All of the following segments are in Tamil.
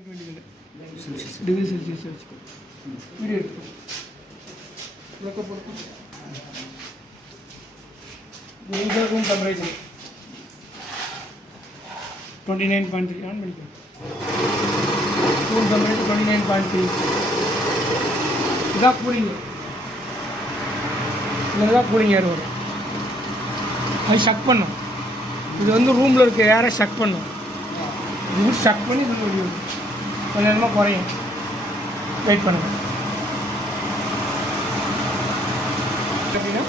இருக்க வேண்டியதில்லை. டிகிரி செல்சியஸ் வச்சுக்கோ. வீடியோ எடுத்துக்கோ. ரூம் டெம்பரேச்சர் 29.3 ஆன் பண்ணிக்கோ. Room temperature 29.3. இதான் கூலிங்கு. இதில் கூலிங் ஏர் வரும். அது ஷக் பண்ணும். இது வந்து ரூமில் இருக்க ஏரை ஷக் பண்ணும். இது ஷக் பண்ணி இது வெளியே வரும். கொஞ்சம் நேரமாக குறையும். வெயிட் பண்ணுங்கள். அப்படின்னா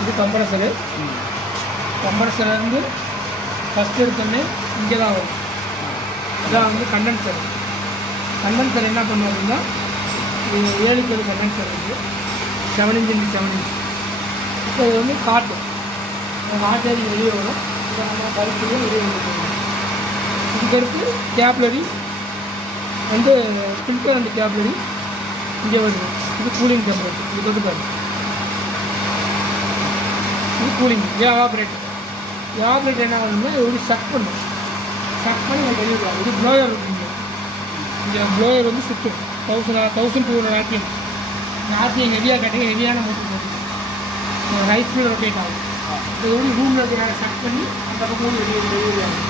இது கம்ப்ரஸரு. கம்ப்ரஸர்லேருந்து ஃபஸ்ட்டு எடுத்தோடனே இங்கே தான் வரும். இதான் வந்து கண்டென்சர். கண்டென்சர் என்ன பண்ணுவோம் அப்படின்னா, இது 7 கண்டென்சர் இருக்குது. 7 இன்ச் இன்ட்டு 7 இன்ச். இப்போ இது வந்து காட்டும். காட்டு அது வெளியே வரும். இதை நம்ம பருப்பியும் வெளியே வந்துருக்கோம். இதுக்கடுத்து கேப்லரி வந்து ஃபில்டர் அண்ட் கேப்லரி இங்கே வருது. இது கூலிங் டெம்பரேச்சர். இது வந்து பாருங்க, இது கூலிங். எவாபரேட்டர். எவாபரேட்டர் என்ன ஆகணும்னா இது ஷக் பண்ணும். ஷக் பண்ணி நம்ம வெளியே வரும். இது ப்ளோயர் இருக்குங்க. இங்கே ப்ளோயர் வந்து சுற்றும் 1200 ஆர்பிஎம். ஆர்பிஎம் ஹெவியாக கட்டிங்க, ஹெவியான மோட்டர் போட்டு ஹை ஸ்பீடில் ரொட்டேட் ஆகும். இது வந்து ரூமில் இருக்கிற ஷக் பண்ணி அந்த பக்கம் வெளியே ஆகும்.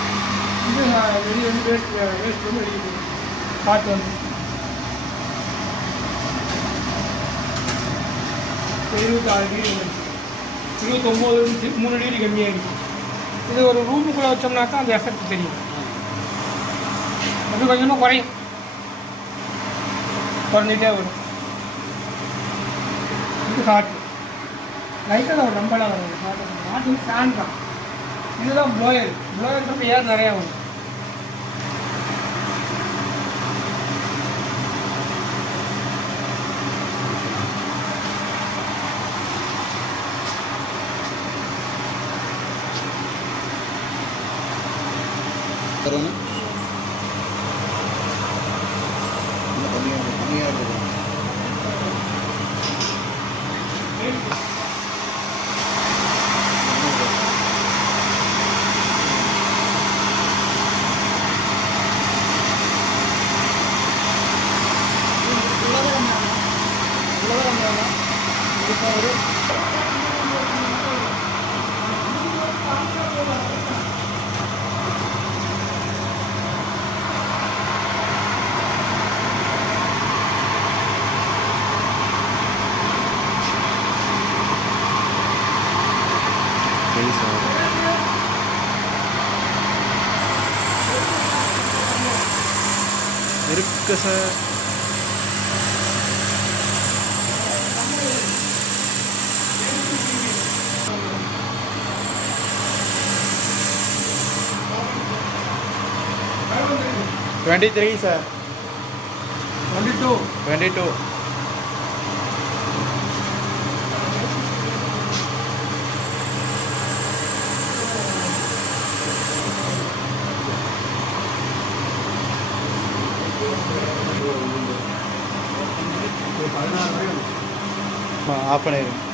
இது வெளியே வந்து வேஸ்ட் வந்து வெளியே போகும். காற்று வந்து 26 டிகிரி வந்துச்சு. 29 இருந்துச்சு, 3 டிகிரி கம்மியாகிடுச்சு. இது ஒரு ரூமுக்குள்ளே வச்சோம்னாக்கா அந்த எஃபெக்ட் தெரியும். அப்படி கொஞ்சமாக குறையும், குறைஞ்சிட்டே வரும். இது காற்று லைட்டாக தான் வரும், ரொம்பலாம் வரும். காற்று வந்து ஃபேன் தான். இதுதான் ப்ளோயர். ப்ளோயருக்கு வந்து ஏர் நிறையா வரும். இருக்கு சார். $23 sir. 22. ஆஃப் பண்ணிடுங்க.